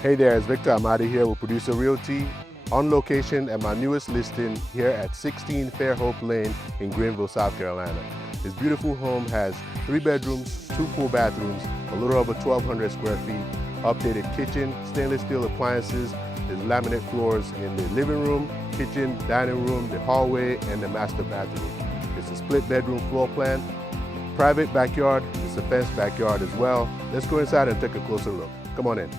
Hey there, it's Victor Amadi here with Producer Realty on location at my newest listing here at 16 Fairhope Lane in Greenville, South Carolina. This beautiful home has 3 bedrooms, 2 full bathrooms, a little over 1,200 square feet, updated kitchen, stainless steel appliances. There's laminate floors in the living room, kitchen, dining room, the hallway, and the master bathroom. It's a split bedroom floor plan, private backyard. It's a fenced backyard as well. Let's go inside and take a closer look. Come on in.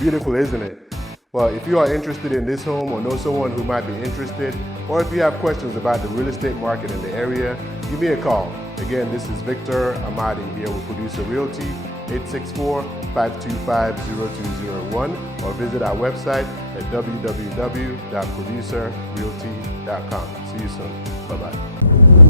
Beautiful, isn't it? Well, if you are interested in this home or know someone who might be interested, or if you have questions about the real estate market in the area, give me a call. Again, this is Victor Amadi here with Producer Realty, 864-525-0201, or visit our website at www.producerrealty.com. See you soon. Bye-bye.